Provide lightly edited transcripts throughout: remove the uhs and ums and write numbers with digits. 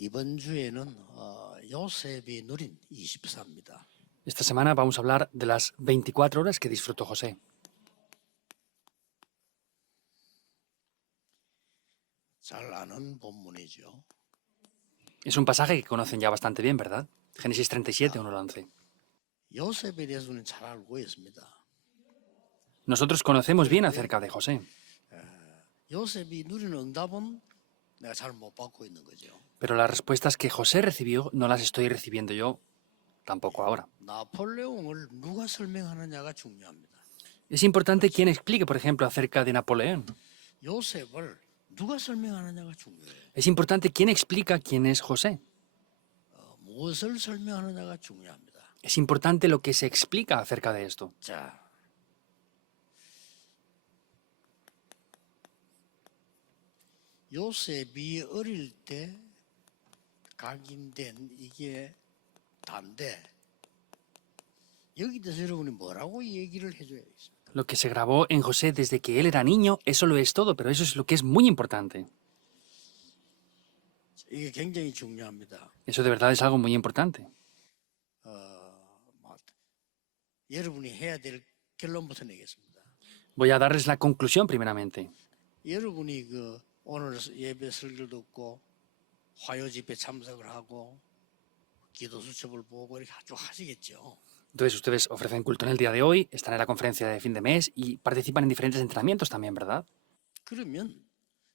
이번 주에는 요셉이 누린 24입니다. Esta semana vamos a hablar de las 24 horas que disfrutó José. 잘 아는 본문이죠. Es un pasaje que conocen ya bastante bien, ¿verdad? Génesis 37, 1 al 11. 요셉에 대해서는 잘 알고 있습니다. Nosotros conocemos bien acerca de José, 요셉이 누리는 응답은 내가 잘 못 받고 있는 거죠. pero las respuestas que José recibió no las estoy recibiendo yo tampoco ahora. 나폴레옹을 누가 설명하느냐가 중요합니다. Es importante quién explique, por ejemplo, acerca de Napoleón. 요셉을 누가 설명하느냐가 중요해요. Es importante quién explica quién es José. 무엇을 설명하느냐가 중요합니다. Es importante lo que se explica acerca de esto. 자, 요셉이 어릴 때 각인된 이게 단데 여기 대해서 여러분이 뭐라고 얘기를 해줘야겠어요. Lo que se grabó en José desde que él era niño, eso lo es todo, pero eso es lo que es muy importante. 이게 굉장히 중요합니다. Eso de verdad es algo muy importante. 여러분이 해야 될 결론부터 내겠습니다. Voy a darles la conclusión primeramente. 여러분이 오늘 예배 설교를 듣고 화요 집회 참석을 하고 기도 수첩을 보고 이렇게 쭉 하시겠죠. Entonces ustedes ofrecen culto en el día de hoy, están en la conferencia de fin de mes y participan en diferentes entrenamientos también, ¿verdad? 그러면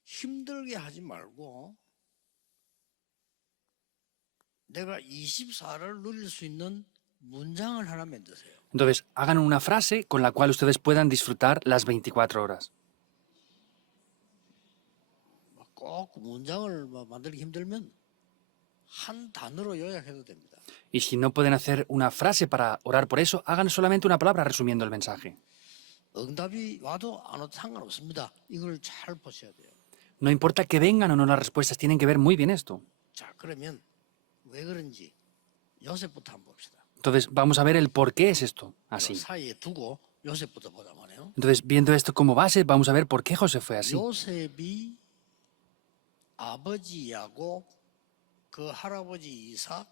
힘들게 하지 말고 내가 24를 누릴 수 있는 문장을 하나 만드세요. Entonces, hagan una frase con la cual ustedes puedan disfrutar las 24 horas. 꼭 문장을 만들기 힘들면 한 단어로 요약해도 됩니다. Y si no pueden hacer una frase para orar por eso, hagan solamente una palabra resumiendo el mensaje. 응답이 와도 안 와도 상관없습니다. 이걸 잘 보셔야 돼요. No importa que vengan o no las respuestas, tienen que ver muy bien esto. 자, 그러면 왜 그런지 요셉부터 한번 봅시다. Entonces, vamos a ver el por qué es esto 그 así. 사이에 두고 요셉부터 보자 말이에요. Entonces, viendo esto como base, vamos a ver por qué José fue así. 요셉이 아버지 야곱, 그 할아버지 이삭,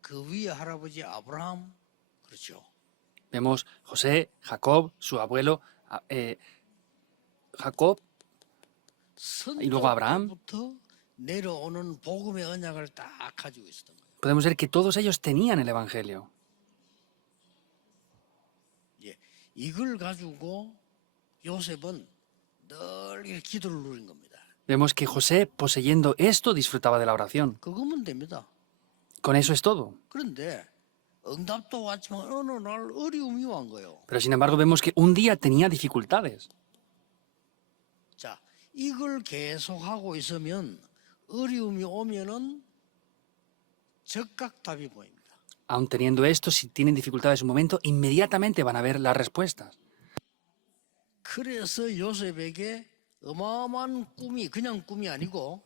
그 위에 할아버지 아브라함, 그렇죠. Vemos José, Jacob, su abuelo, Jacob, y luego Abraham. 선조부터 내려오는 복음의 언약을 딱 가지고 있었던 거예요. Podemos ver que todos ellos tenían el Evangelio. 예, 이걸 가지고 요셉은 늘 이렇게 기도를 누린 겁니다. Vemos que José, poseyendo esto, disfrutaba de la oración. 그거면 됩니다. Con eso es todo. 그런데 응답도 왔지만 어느 날 어려움이 온 거예요. Pero sin embargo vemos que un día tenía dificultades. 자, 이걸 계속하고 있으면 어려움이 오면은 즉각 답이 보입니다. Aun teniendo esto, si tienen dificultades en un momento, inmediatamente van a ver las respuestas. 그래서 요셉에게 어마어마한 꿈이 그냥 꿈이 아니고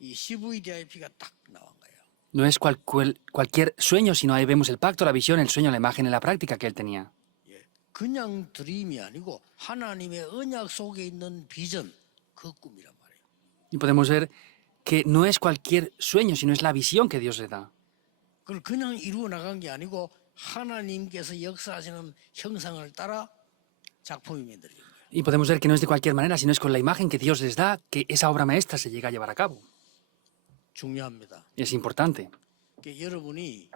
이 CVDIP가 딱 나온 거예요. No es cualquier sueño, sino ahí vemos el pacto, la visión, el sueño, la imagen y la práctica que él tenía. 예, 그냥 드림이 아니고 하나님의 언약 속에 있는 비전 그 꿈이란 말이에요. Y podemos ver que no es cualquier sueño, sino es la visión que Dios le da. 그걸 그냥 이루어 나간 게 아니고 하나님께서 역사하시는 형상을 따라 작품이 만들어진 거예요. Y podemos ver que no es de cualquier manera, sino es con la imagen que Dios les da que esa obra maestra se llega a llevar a cabo. 중요합니다. Es importante. 여러분이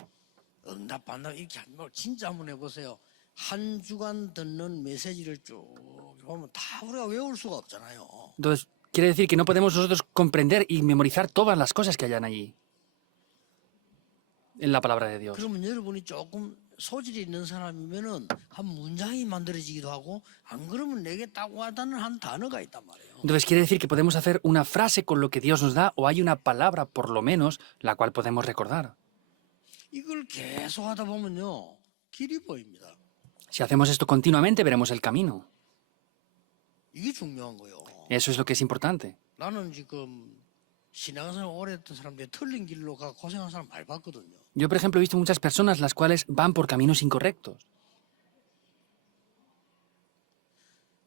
응답 받는다 이렇게 하지 말고 진짜 한번 해보세요. 한 주간 듣는 메시지를 쭉 보면 다 우리가 외울 수가 없잖아요. Entonces, quiere decir que no podemos nosotros comprender y memorizar todas las cosas que hayan allí, en la palabra de Dios. 그러면 여러분이 조금 소질이 있는 사람이면은 한 문장이 만들어지기도 하고 안 그러면 내게 딱 와닿는 한 단어가 있단 말이에요. Entonces quiere decir que podemos hacer una frase con lo que Dios nos da o hay una palabra, por lo menos, la cual podemos recordar. 이걸 계속 하다 보면요. 길이 보입니다. Si hacemos esto continuamente, veremos el camino. 이게 중요한 거예요. Eso es lo que es importante. 나는 지금 신앙생활 오래 했던 사람들이 틀린 길로 가 고생한 사람 많이 봤거든요. Yo, por ejemplo, he visto muchas personas las cuales van por caminos incorrectos.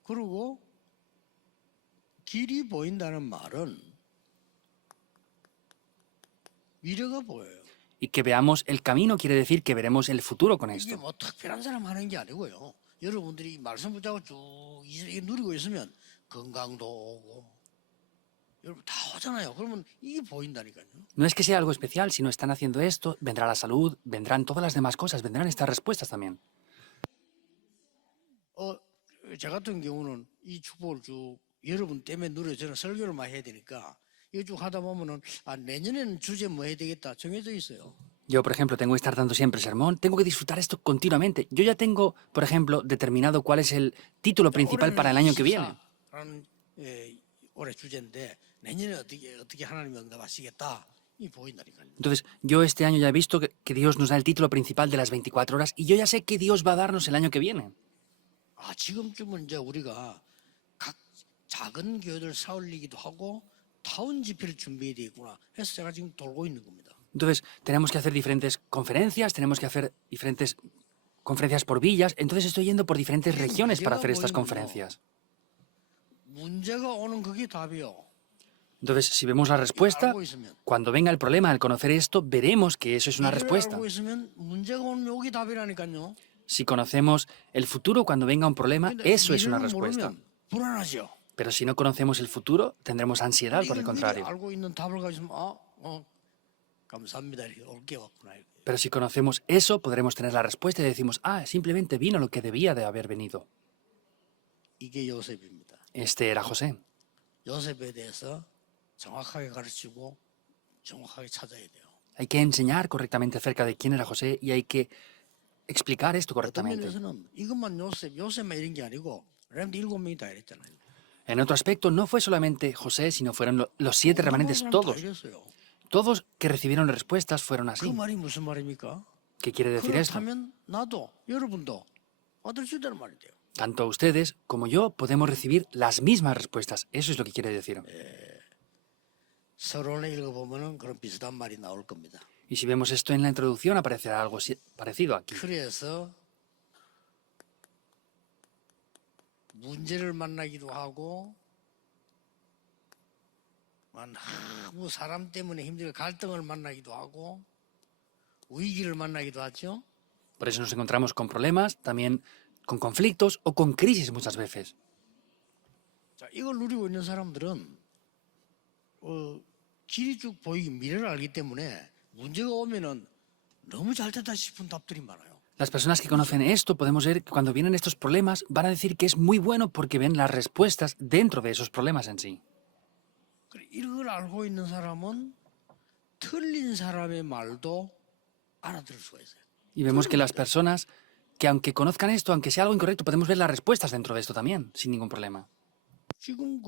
그리고 길이 보인다는 말은 미래가 보여요. Y que veamos el camino quiere decir que veremos el futuro con 이게 esto. 뭐 특별한 사람 하는 게 아니고요. 여러분들이 이 말씀 붙잡고 쭉 이렇게 누리고 있으면 건강도 오고 여러분 다 오잖아요. 그러면 이게 보인다니까요. No es que sea algo especial, si no están haciendo esto, vendrá la salud, vendrán todas las demás cosas, vendrán estas respuestas también. 저 같은 경우는 이 축복을 쭉 여러분 때문에 누려 저는 설교를 많이 해야 되니까 이거 쭉 하다 보면은 내년에는 주제 뭐 해야 되겠다 정해져 있어요. Yo, por ejemplo, tengo que estar dando siempre sermón, tengo que disfrutar esto continuamente. Yo ya tengo, por ejemplo, determinado cuál es el título principal para el año que viene. 라는 올해 주제인데 내년에 어떻게 하나님이 응답하시겠다 이 보인다니까요. Entonces, yo este año ya he visto que Dios nos da el título principal de las 24 horas y yo ya sé que Dios va a darnos el año que viene. 지금쯤은 이제 우리가 각 작은 교회들 사올리기도 하고 타운 집회를 준비해야 되겠구나 해서 제가 지금 돌고 있는 겁니다. Entonces, tenemos que hacer diferentes conferencias, tenemos que hacer diferentes conferencias por villas. Entonces, estoy yendo por diferentes regiones para hacer estas conferencias. 문제가 오는 그게 답이요. Entonces, si vemos la respuesta, 알고 있으면 cuando venga el problema al conocer esto, veremos que eso es una respuesta. 알고 있으면 문제가 오면 여기 답이라니까요. Si conocemos el futuro, cuando venga un problema, 근데 eso es una 미래를 respuesta. 모르면 불안하죠. Pero si no conocemos el futuro, tendremos ansiedad, por el 이걸 미리 contrario. 알고 있는 답을 가지고 있으면 감사합니다. 이렇게 올게 왔구나. Pero si conocemos eso, podremos tener la respuesta y decimos, simplemente vino lo que debía de haber venido. 이게 요셉입니다. Este era José. 요셉에 대해서 정확하게 가르치고 정확하게 찾아야 돼요. Hay que enseñar correctamente acerca de quién era José y hay que explicar esto 어떤 correctamente. 면에서는 이것만 요셉만 이런 게 아니고 렘드 7명이 다 이랬잖아요. En otro aspecto, no fue solamente José, sino fueron los 7 remanentes, 다 todos. 이랬어요. Todos que recibieron respuestas fueron 그 así. 말이 무슨 말입니까? ¿Qué quiere decir esto? 그렇다면 나도 여러분도 받을 수 있다는 말이 돼요. Tanto ustedes como yo podemos recibir las mismas respuestas. Eso es lo que quiere decir. 서론에 읽어보면 그런 비슷한 말이 나올 겁니다. Y si vemos esto en la introducción, aparecerá algo parecido aquí. 그래서 문제를 만나기도 하고 뭐 사람 때문에 힘들게 갈등을 만나기도 하고 위기를 만나기도 하죠. Por eso nos encontramos con problemas, también con conflictos o con crisis muchas veces. 자, 이걸 누리고 있는 사람들은 길이 쭉 보이기 미래를 알기 때문에 문제가 오면은 너무 잘 됐다 싶은 답들이 많아요. Las personas que conocen esto podemos ver que cuando vienen estos problemas van a decir que es muy bueno porque ven las respuestas dentro de esos problemas en sí. 이걸 알고 있는 사람은 틀린 사람의 말도 알아들을 수가 있어요. Y vemos que las personas que aunque conozcan esto, aunque sea algo incorrecto, podemos ver las respuestas dentro de esto también, sin ningún problema. 지금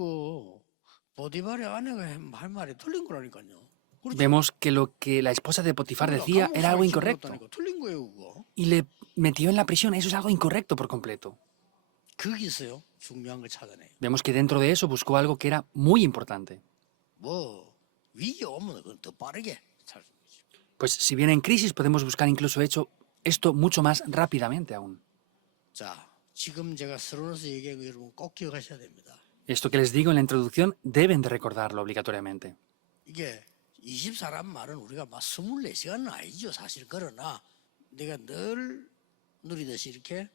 보디발의 아내가 할 말이 틀린 거라니까요. Vemos que lo que la esposa de Potifar decía era algo incorrecto 틀린 거예요, 그거. y le metió en la prisión. Eso es algo incorrecto por completo. 거기서요, 중요한 걸 찾아내요. Vemos que dentro de eso buscó algo que era muy importante. 위기 오면 그건 더 빠르게 찾을 수 있죠. Pues si viene en crisis podemos buscar incluso esto mucho más rápidamente aún. 자, 지금 제가 서론에서 얘기한 거 여러분 꼭 기억하셔야 됩니다. Esto que les digo en la introducción deben de recordarlo obligatoriamente. 이게 24란 말은 우리가 막 24시간은 아니죠. 사실 그러나 내가 늘 누리듯이 이렇게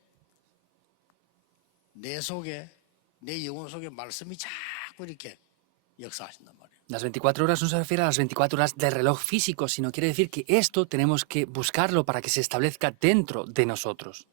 내 속에 내 영혼 속에 말씀이 자꾸 이렇게 역사하신단 말이에요. Las 24 horas no se refiere a las 24 horas del reloj físico, sino quiere decir que esto tenemos que buscarlo para que se establezca dentro de nosotros.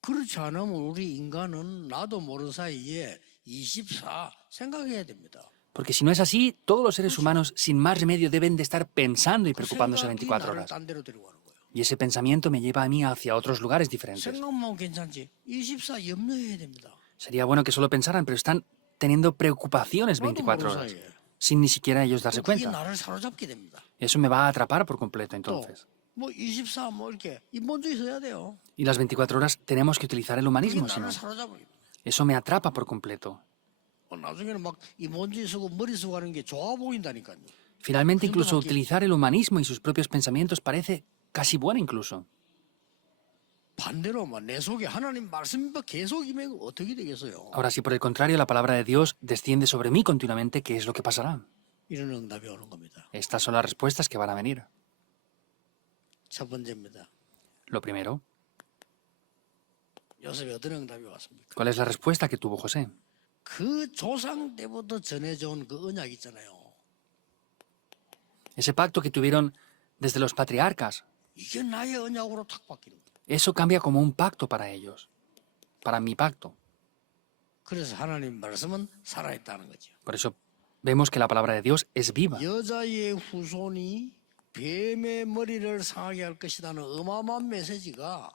그렇지 않으면 우리 인간은 나도 모르는 사이에 24 생각해야 됩니다. Porque si no es así, todos los seres humanos, sin más remedio, deben de estar pensando y preocupándose 생각이 24 나를 horas. 딴 데로 데리고 가는 거예요. Y ese pensamiento me lleva a mí hacia otros lugares diferentes. 생각만 괜찮지. 24 염려해야 됩니다. Sería bueno que solo pensaran, pero están teniendo preocupaciones 나도 24 모르는 horas, 사이에. sin ni siquiera ellos darse 그게 cuenta. 나를 사로잡게 됩니다. Eso me va a atrapar por completo entonces. 뭐 24 이렇게 인본주의 써야 돼요. Y las 24 horas tenemos que utilizar el 그게 humanismo, si no. 나를 사로잡아요. Eso me atrapa por completo. 나중에는 막 인본주의 쓰고 머리 쓰고 하는 게 좋아 보인다니까요. Finalmente, incluso utilizar el humanismo y sus propios pensamientos parece casi bueno incluso. 반대로 내 속에 하나님 말씀이 계속 임하면 어떻게 되겠어요? Ahora, si por el contrario la palabra de Dios desciende sobre mí continuamente, ¿qué es lo que pasará? 이런 응답이 오는 겁니다. Estas son las respuestas que van a venir. 첫 번째입니다. Lo primero, 요셉이 어떤 응답이 왔습니까? ¿cuál es la respuesta que tuvo José? 그 조상 때부터 전해져 온 그 언약 있잖아요. Ese pacto que tuvieron desde los patriarcas, 이게 나의 언약으로 탁 바뀌는 거예요. eso cambia como un pacto para ellos, para mi pacto. 그래서 하나님 말씀은 살아있다는 거죠. Por eso vemos que la palabra de Dios es viva. 여자의 후손이 뱀의 머리를 상하게 할 것이라는 어마어마한 메시지가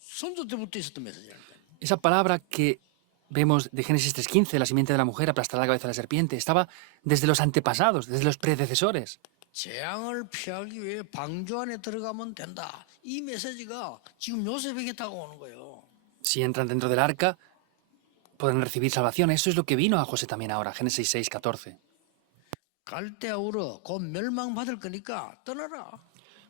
선조 때부터 있었던 메시지라니까요. Esa palabra que vemos de Génesis 3:15, la simiente de la mujer aplastará la cabeza de la serpiente, estaba desde los antepasados, desde los predecesores. 재앙을 피하기 위해 방주 안에 들어가면 된다. 이 메시지가 지금 요셉에게 다가오는 거예요. Si entran dentro del arca, podrán recibir salvación. Eso es lo que vino a José también ahora, Génesis 6:14. 갈대아 우르 곧 멸망받을 거니까 떠나라.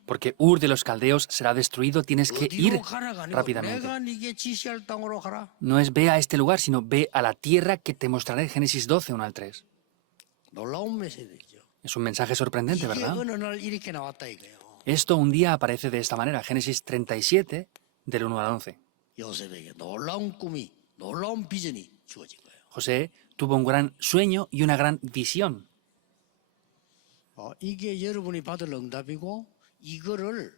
Porque Ur de los caldeos será destruido, tienes que ir 어디로 가라가 아니고 rápidamente. 내가 네게 지시할 땅으로 가라. No es ve a este lugar, sino ve a la tierra que te mostraré, Génesis 12, 1 al 3. 놀라운 메시지죠. Es un mensaje sorprendente, 이게 ¿verdad? 어느 날 이렇게 나왔다 이거예요. Esto un día aparece de esta manera, Génesis 37, del 1 al 11. 요셉에게 놀라운 꿈이 놀라운 비전이 주어진 거예요. José tuvo un gran sueño y una gran visión. 이게 여러분이 받을 응답이고 이거를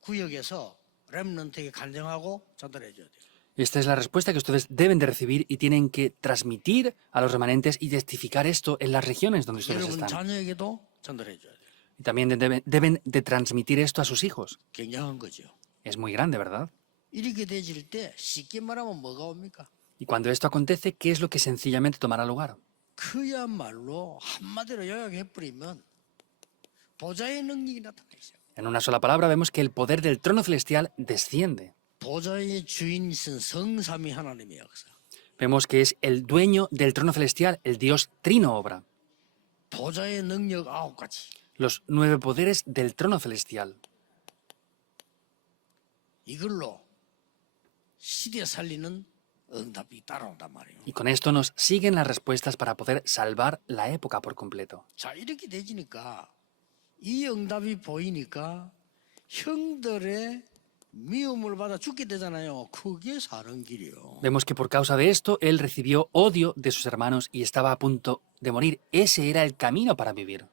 구역에서 렘넌트에게 간증하고 전달해 줘야 돼요. Esta es la respuesta que ustedes deben de recibir y tienen que transmitir a los remanentes y testificar esto en las regiones donde ustedes 여러분 están. 자녀에게도 전달해 줘야 돼요. Y también deben de transmitir esto a sus hijos. 굉장한 거죠. Es muy grande, ¿verdad? 이렇게 되질 때 쉽게 말하면 뭐가 옵니까? Y cuando esto acontece, ¿qué es lo que sencillamente tomará lugar? 그야말로 한마디로 요약해버리면 보좌의 능력이 나타나기 시작해요. En una sola palabra vemos que el poder del trono celestial desciende. 보좌의 주인이신 성삼위 하나님의 역사. Vemos que es el dueño del trono celestial, el Dios trino obra. 보좌의 능력 9가지. Los 9 poderes del trono celestial. 이걸로 시대 살리는 응답이 따라온단 말이에요. Y con esto nos siguen las respuestas para poder salvar la época por completo. 자, 이렇게 되지니까 이 응답이 보이니까 형들의 미움을 받아 죽게 되잖아요. 그게 사는 길이에요. Vemos que por causa de esto, él recibió odio de sus hermanos y estaba a punto de morir. Ese era el camino para vivir.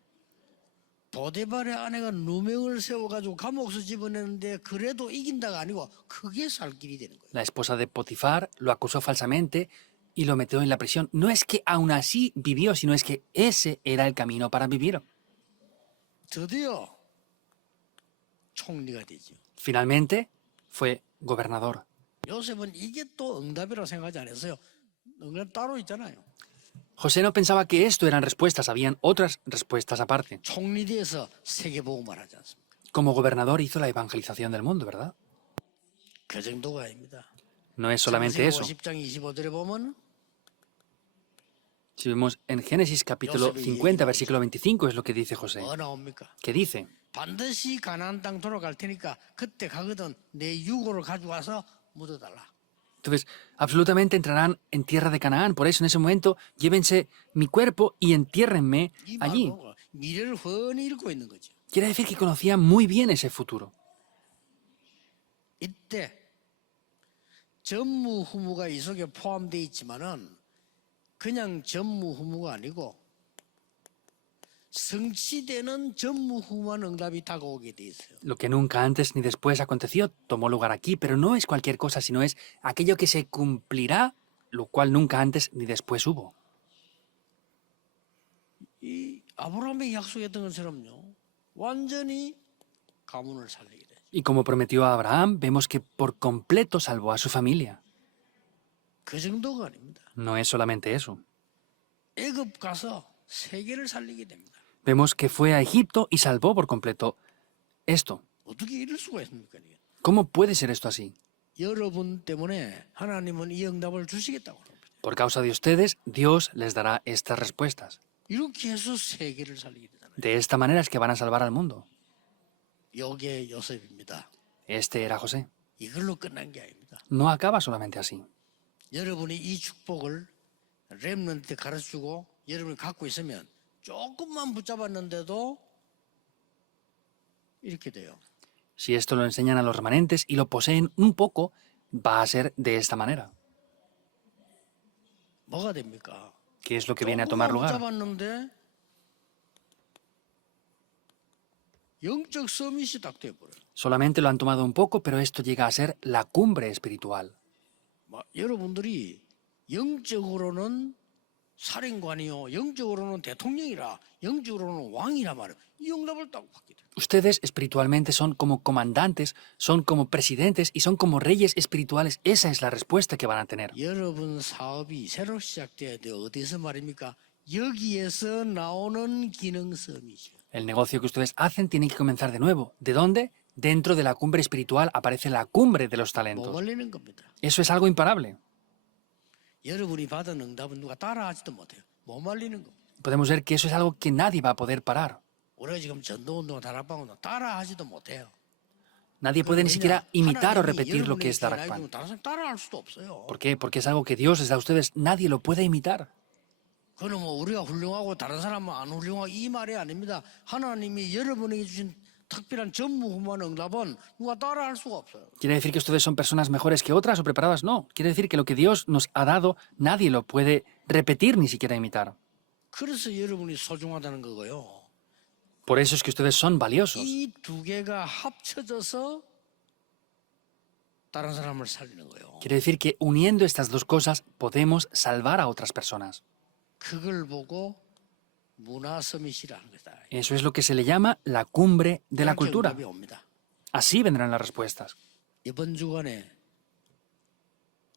보디발의 아내가 누명을 세워가지고 감옥에서 집어내는데 그래도 이긴다가 아니고 그게 살 길이 되는 거예요. La esposa de Potifar lo acusó falsamente y lo metió en la prisión. No es que aún así vivió, sino es que ese era el camino para vivir. 드디어 총리가 되죠. Finalmente, fue gobernador. 요셉은 이게 또 응답이라고 생각하지 않았어요. 응답 따로 있잖아요. José no pensaba que esto eran respuestas, habían otras respuestas aparte. 총리돼서 세계복음을 하지 않습니까? Como gobernador hizo la evangelización del mundo, ¿verdad? 그 정도가 아닙니다. No es solamente eso. 50장 25절에 보면 Si vemos en Génesis capítulo 50, versículo 25, es lo que dice José. 뭐 나옵니까? Que dice, 반드시 가나안 땅 돌아갈 테니까 그때 가거든 내 유고를 가져와서 묻어달라. entonces, absolutamente entrarán en tierra de Canaán. Por eso, en ese momento, llévense mi cuerpo y entiérrenme 이 allí. 말로 미래를 훤히 읽고 있는 거죠. Quiere decir que conocía muy bien ese futuro. 이때 전무후무가 이 속에 포함되어 있지만은 그냥 전무후무가 아니고 성취되는 전무후무한 응답이 다가오게 돼 있어요. Lo que nunca antes ni después aconteció tomó lugar aquí, pero no es cualquier cosa, sino es aquello que se cumplirá, lo cual nunca antes ni después hubo. 이 아브라함이 약속했던 것처럼요. 완전히 가문을 살리게 돼. Y como prometió a Abraham, vemos que por completo salvó a su familia. 그 정도가 아닙니다. No es solamente eso. 애굽 가서 세계를 살리게 됩니다. Vemos que fue a Egipto y salvó por completo esto. 어떻게 이럴 수가 있습니까? 이게? ¿Cómo puede ser esto así? 여러분 때문에 하나님은 이 응답을 주시겠다고 합니다. Por causa de ustedes, Dios les dará estas respuestas. 이렇게 해서 세계를 살리게 되잖아요. De esta manera es que van a salvar al mundo. 이게 요셉입니다. Este era José. 이걸로 끝난 게 아닙니다. No acaba solamente así. 여러분이 이 축복을 렘넌트한테 가르치고 여러분이 갖고 있으면 조금만 붙잡았는데도 이렇게 돼요. Si esto lo enseñan a los remanentes y lo poseen un poco, va a ser de esta manera. 뭐가 됩니까? ¿Qué es lo que viene a tomar 조금만 lugar? 붙잡았는데 영적 서밋이 딱 돼버려요. Solamente lo han tomado un poco, pero esto llega a ser la cumbre espiritual. 여러분들이 영적으로는 사령관이요, 영적으로는 대통령이라, 영적으로는 왕이라 말이에요. 이 응답을 딱 받게 돼요. Ustedes espiritualmente son como comandantes, son como presidentes y son como reyes espirituales. Esa es la respuesta que van a tener. 여러분 사업이 새로 시작돼야 돼요. 어디서 말입니까? 여기에서 나오는 기능성이죠. El negocio que ustedes hacen tiene que comenzar de nuevo. ¿De dónde? Dentro de la cumbre espiritual aparece la cumbre de los 못 talentos. 말리는 겁니다. Eso es algo imparable. 여러분이 받은 응답은 누가 따라하지도 못해요. 못 말리는 겁니다. Podemos ver que eso es algo que nadie va a poder parar. 우리가 지금 전도운동, 다락방운동 따라하지도 못해요. Nadie puede ni siquiera imitar o 하나님이 repetir lo que es 여러분에게 Darakpan. 다른 사람 따라할 수도 없어요. ¿Por qué? Porque es algo que Dios les da a ustedes. Nadie lo puede imitar. 그럼 뭐 우리가 훌륭하고 다른 사람은 안 훌륭하고 이 말이 아닙니다. 하나님이 여러분에게 주신 특별한 전무후무한 응답은 누가 따라할 수가 없어요. ¿Quiere decir que ustedes son personas mejores que otras o preparadas? No. Quiere decir que lo que Dios nos ha dado, nadie lo puede repetir ni siquiera imitar. 그래서 여러분이 소중하다는 거고요. Por eso es que ustedes son valiosos. 이 두 개가 합쳐져서 다른 사람을 살리는 거예요. Quiere decir que uniendo estas dos cosas podemos salvar a otras personas. 그걸 보고 문화 서밋이라는 거다. Eso es lo que se le llama la cumbre de la 이렇게 cultura. 응답이 옵니다. Así vendrán las respuestas. 이번 주간에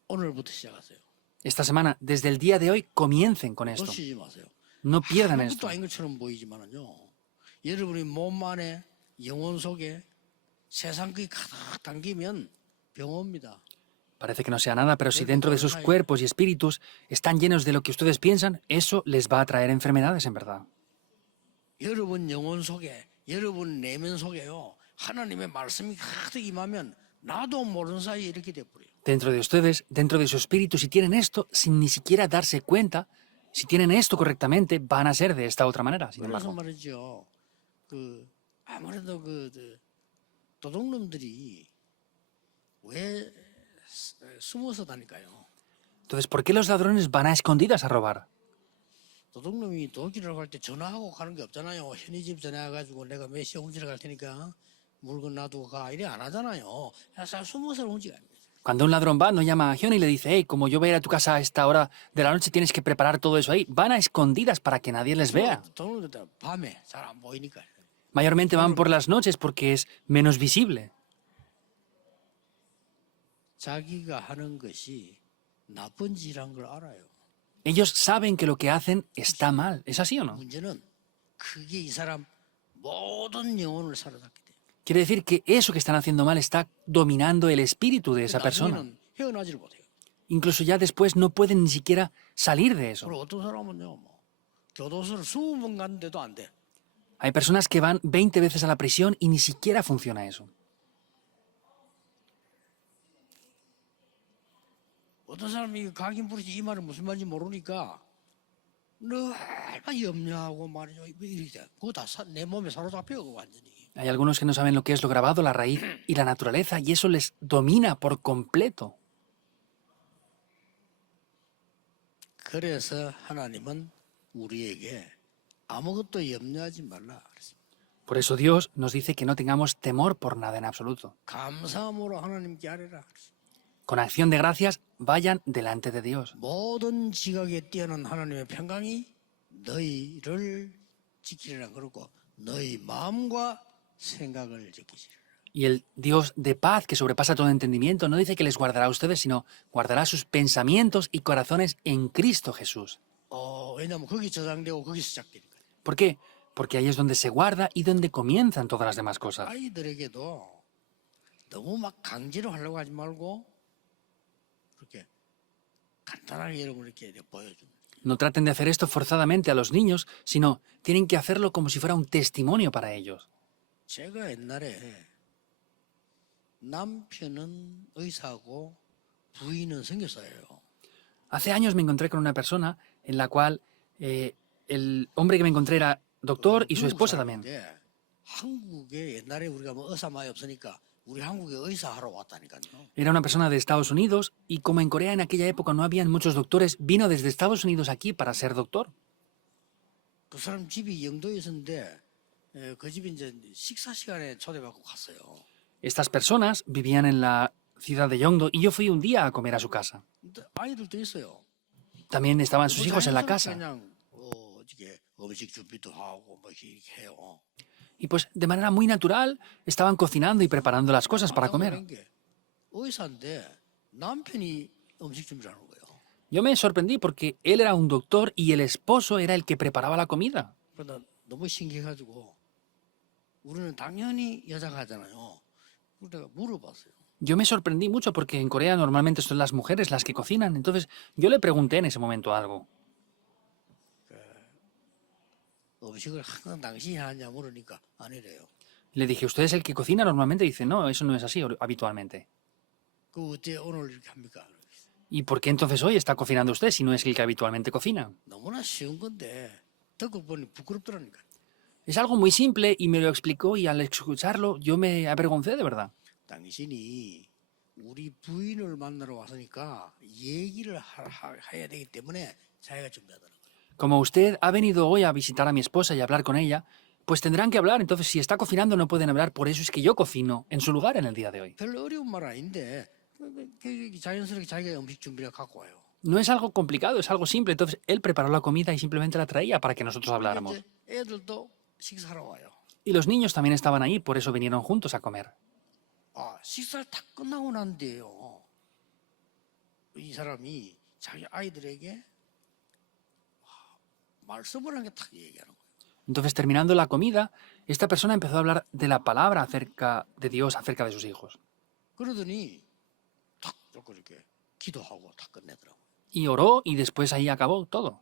오늘부터 시작하세요. Esta semana, desde el día de hoy, comiencen con esto. 놓치지 마세요. No pierdan 아무것도 esto. 아닌 것처럼 보이지만은요. 여러분이 몸 안에 영혼 속에 세상 그 가득 담기면 병 옵니다. Parece que no sea nada, pero si dentro de sus cuerpos y espíritus están llenos de lo que ustedes piensan, eso les va a traer enfermedades en verdad. 여러분 영혼 속에, 여러분 내면 속에요. 하나님의 말씀이 가득 임하면 나도 모르는 사이에 이렇게 돼버려요. Dentro de ustedes, dentro de su espíritu, si tienen esto sin ni siquiera darse cuenta, si tienen esto correctamente, van a ser de esta otra manera, sin 그래서 embargo. 말이죠. 아무래도 도둑놈들이 왜 숨어서 다닐까요? Entonces, ¿por qué los ladrones van a escondidas a robar? 도둑놈이 도둑질을 갈 때 전화하고 가는 게 없잖아요. 현이집 전화해가지고 내가 몇 시에 훔치러 갈 테니까 물건 놔두고 가. 이래 안 하잖아요. 그래서 숨어서 훔치갑니다. Cuando un ladrón va, no llama a Gion y le dice, hey, como yo voy a ir a tu casa a esta hora de la noche, tienes que preparar todo eso ahí. Van a escondidas para que nadie les vea. 도둑놈들 밤에 잘 안 보이니까. Mayormente van por las noches porque es menos visible. 자기가 하는 것이 나쁜 짓이란 걸 알아요. Ellos saben que lo que hacen está mal. ¿Es así o no? 문제는 그게 이 사람 모든 영혼을 사로잡게 돼요. Quiere decir que eso que están haciendo mal está dominando el espíritu de esa persona. 나중에는 헤어나지를 못해요. Incluso ya después no pueden ni siquiera salir de eso. 그리고 어떤 사람은요, 교도소를 20번 갔는데도 안 돼. Hay personas que van 20 veces a la prisión y ni siquiera funciona eso. 어떤 사람이 각인 부르지 이 말은 무슨 말인지 모르니까 너 얼마 염려하고 말이죠. 이렇게 돼. 그거 다 내 몸에 사로잡혀요, 그거 완전히. Hay algunos que no saben lo que es lo grabado, la raíz y la naturaleza, y eso les domina por completo. 그래서 하나님은 우리에게 아무것도 염려하지 말라 그랬습니다. Por eso Dios nos dice que no tengamos temor por nada en absoluto. 감사함으로 하나님께 아뢰라 그랬습니다. Con acción de gracias, vayan delante de Dios. 모든 지각에 뛰어난 하나님의 평강이 너희를 지키리라 그러고 너희 마음과 생각을 지키시리라. Y el Dios de paz, que sobrepasa todo entendimiento, no dice que les guardará a ustedes, sino guardará sus pensamientos y corazones en Cristo Jesús. 왜냐하면 거기 저장되고 거기 시작되니까. ¿Por qué? Porque ahí es donde se guarda y donde comienzan todas las demás cosas. 아이들에게도 너무 막 강제로 하려고 하지 말고 그렇게 간단하게 여러분 이렇게 보여줍니다. No traten de hacer esto forzadamente a los niños, sino tienen que hacerlo como si fuera un testimonio para ellos. 제가 옛날에 남편은 의사고 부인은 선교사예요. Hace años me encontré con una persona en la cual el hombre que me encontré era doctor y su 미국 esposa también. 사람인데 한국에 옛날에 우리가 뭐 의사 많이 없으니까 우리 한국에 의사 하러 왔다니까요. Era una persona de Estados Unidos y como en Corea en aquella época no habían muchos doctores, vino desde Estados Unidos aquí para ser doctor. 그 사람 집이 영도에 있었는데 그 집이 이제 식사 시간에 초대받고 갔어요. Estas personas vivían en la ciudad de Yeongdo y yo fui un día a comer a su casa. 근데 아이들도 있어요. También estaban sus 뭐 hijos en la 자연스럽게 casa. 그냥 이게 음식 준비도 하고 뭐 이렇게 해요. Y pues de manera muy natural estaban cocinando y preparando las cosas para 깜짝 comer. 놀란 게 의사인데 남편이 음식 준비를 하는 거예요. Yo me sorprendí porque él era un doctor y el esposo era el que preparaba la comida. 그러다 너무 신기해가지고 우리는 당연히 여자가 하잖아요. 그래서 내가 물어봤어요. Yo me sorprendí mucho porque en Corea normalmente son las mujeres las que cocinan. Entonces yo le pregunté en ese momento algo. 음식을 항상 당신이 하냐 물으니까 아니래요. Le dije, ¿usted es el que cocina normalmente? Dice, no, eso no es así habitualmente. 그 어째 오늘 이렇게 합니까? ¿Y por qué entonces hoy está cocinando usted si no es el que habitualmente cocina? 너무나 쉬운 건데 듣고 보니 부끄럽더라니까. Es algo muy simple y me lo explicó y al escucharlo yo me avergoncé de verdad. 당신이 우리 부인을 만나러 왔으니까 얘기를 해야 되기 때문에 자기가 준비하더라고요. Como usted ha venido hoy a visitar a mi esposa y hablar con ella, pues tendrán que hablar. Entonces, si está cocinando no pueden hablar. Por eso es que yo cocino en su lugar en el día de hoy. 별로 어려운 말 아닌데 자연스럽게 자기가 음식 준비를 갖고 와요. No es algo complicado, es algo simple. Entonces, él preparó la comida y simplemente la traía para que nosotros habláramos. 이제 애들도 식사하러 와요. Y los niños también estaban ahí, por eso vinieron juntos a comer. 아, 식사를 다 끝나고 난데요. 이 사람이 자기 아이들에게 말씀을 한 게 딱 얘기하는 거예요. Entonces, terminando la comida, esta persona empezó a hablar de la palabra acerca de Dios, acerca de sus hijos. 그러더니 탁 이렇게 기도하고 다 끝내더라고요. Y oró y después ahí acabó todo.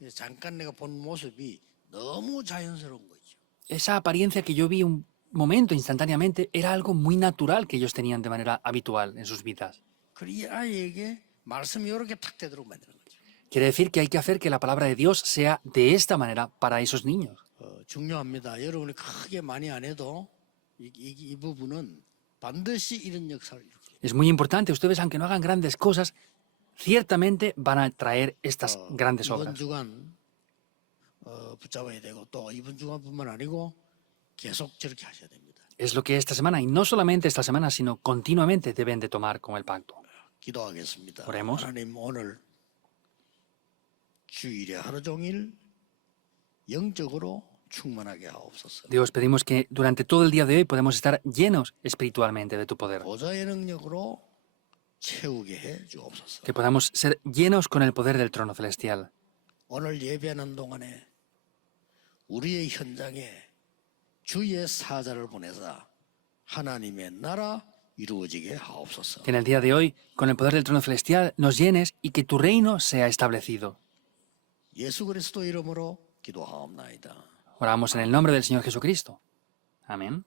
이제 잠깐 내가 본 모습이 너무 자연스러운 거죠. Esa apariencia que yo vi un momento instantáneamente era algo muy natural que ellos tenían de manera habitual en sus vidas. 그리고 이 아이에게 말씀이 이렇게 탁 되도록 만드는 거죠. Quiere decir que hay que hacer que la palabra de Dios sea de esta manera para esos niños. 중요합니다. 여러분이 크게 많이 안 해도 이 부분은 반드시 이런 역사를 일으켜요. Es muy importante, ustedes aunque no hagan grandes cosas, ciertamente van a traer estas grandes 이번 obras. 주간 붙잡아야 되고 또 이번 주간뿐만 아니고 계속 저렇게 하셔야 됩니다. Es lo que esta semana, y no solamente esta semana, sino continuamente deben de tomar como el pacto. 기도하겠습니다. Oremos. 하나님 오늘 주일에 하루 종일 영적으로 충만하게 하옵소서. Dios, pedimos que durante todo el día de hoy podamos estar llenos espiritualmente de tu poder. 보좌의 능력으로 채우게 해 주옵소서. Que podamos ser llenos con el poder del trono celestial. 오늘 예배하는 동안에 우리의 현장에 주의 사자를 보내사 하나님의 나라 이루어지게 하옵소서. Que en el día de hoy, con el poder del trono celestial, nos llenes y que tu reino sea establecido. 예수 그리스도 이름으로 기도하옵나이다. Oramos en el nombre del Señor Jesucristo. Amén.